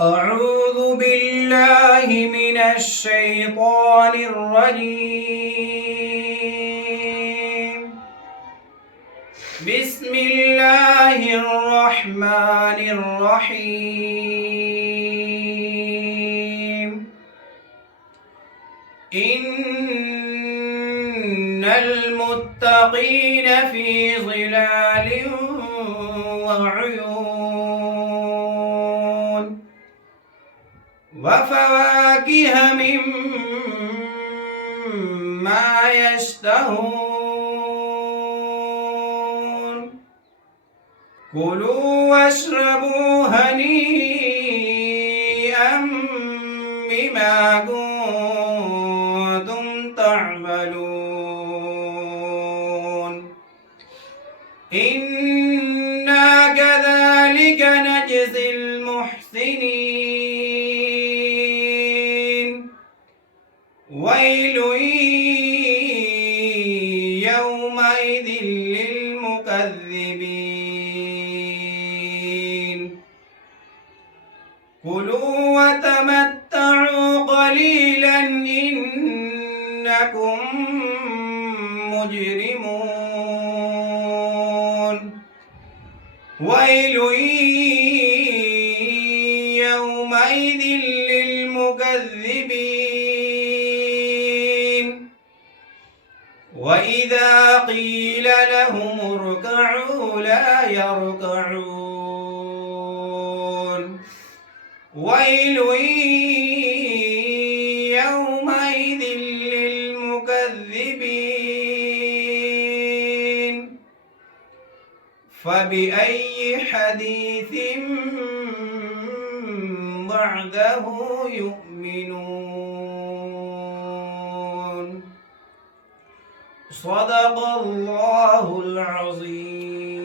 أعوذ بالله من الشيطان الرجيم. بسم الله الرحمن الرحيم. إن المتقين في ظلال وعيون وفواكه مما يشتهون كلوا واشربوا هنيئا بما كنتم تعملون إنا كذلك نجزي المحسنين ويل يومئذ للمكذبين كلوا وتمتعوا قليلا إنكم مجرمون ويل يومئذ للمكذبين وإذا قيل لهم اركعوا لا يركعون ويل يومئذ للمكذبين فبأي حديث بعده يؤمنون صدق الله العظيم.